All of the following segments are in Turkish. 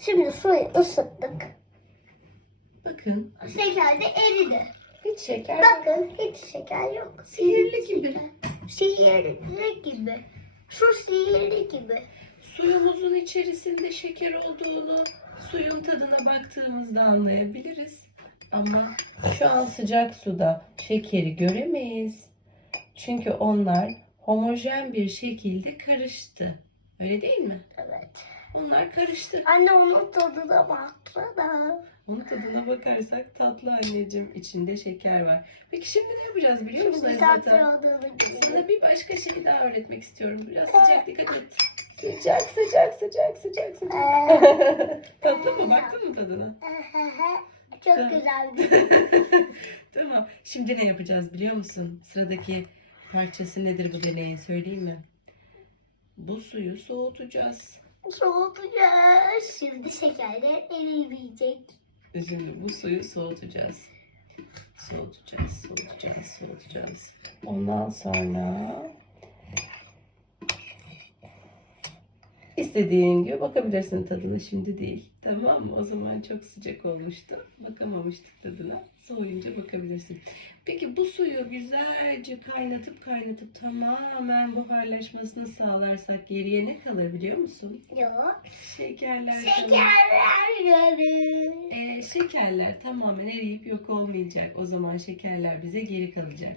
Şimdi suyu ısıttık. Bakın. Şeker de eridi. Hiç şeker Bakın hiç şeker yok. Sihirli gibi. Sihirli gibi. Su sihirli gibi. Suyumuzun içerisinde şeker olduğunu suyun tadına baktığımızda anlayabiliriz. Ama şu an sıcak suda şekeri göremeyiz. Çünkü onlar homojen bir şekilde karıştı. Öyle değil mi? Evet. Onlar karıştı. Anne onun tadına baksana. Onun tadına bakarsak tatlı anneciğim içinde şeker var. Peki şimdi ne yapacağız biliyor musun Şimdi tatlı olduğunu gibi. Sana bir başka şey daha öğretmek istiyorum. Biraz sıcak dikkat et. Sıcak sıcak sıcak sıcak sıcak. Tatlı mı? Baktın mı tadına? Çok Tamam. güzeldi. tamam. Şimdi ne yapacağız biliyor musun? Sıradaki parçası nedir bu deneyin söyleyeyim mi? Bu suyu soğutacağız. Soğutacağız. Şimdi şekerler eriyecek. Şimdi bu suyu soğutacağız. Soğutacağız, soğutacağız, soğutacağız. Ondan sonra istediğin gibi bakabilirsin tadına şimdi değil. Tamam mı? O zaman çok sıcak olmuştu. Bakamamıştık tadına. Soğuyunca bakabilirsin. Peki bu suyu güzelce kaynatıp kaynatıp tamamen buharlaşmasını sağlarsak geriye ne kalır biliyor musun? Yok. Şekerler. Şekerler görür. Ee, şekerler tamamen eriyip yok olmayacak. O zaman şekerler bize geri kalacak.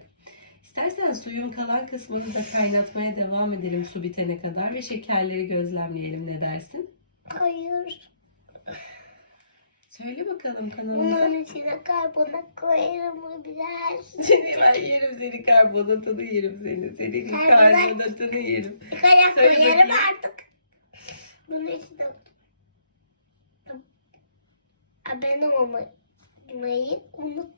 İstersen suyun kalan kısmını da kaynatmaya devam edelim su bitene kadar ve şekerleri gözlemleyelim ne dersin? Hayır. Söyle bakalım kanalımıza. Bunun içine karbonat koyarım mı biraz? Şimdi ben yerim seni karbonatını yerim seni. Senin Karbonat. karbonatını yerim. Söyle koyarım bakayım. artık. Bunun içine abone olmayı unutmayın.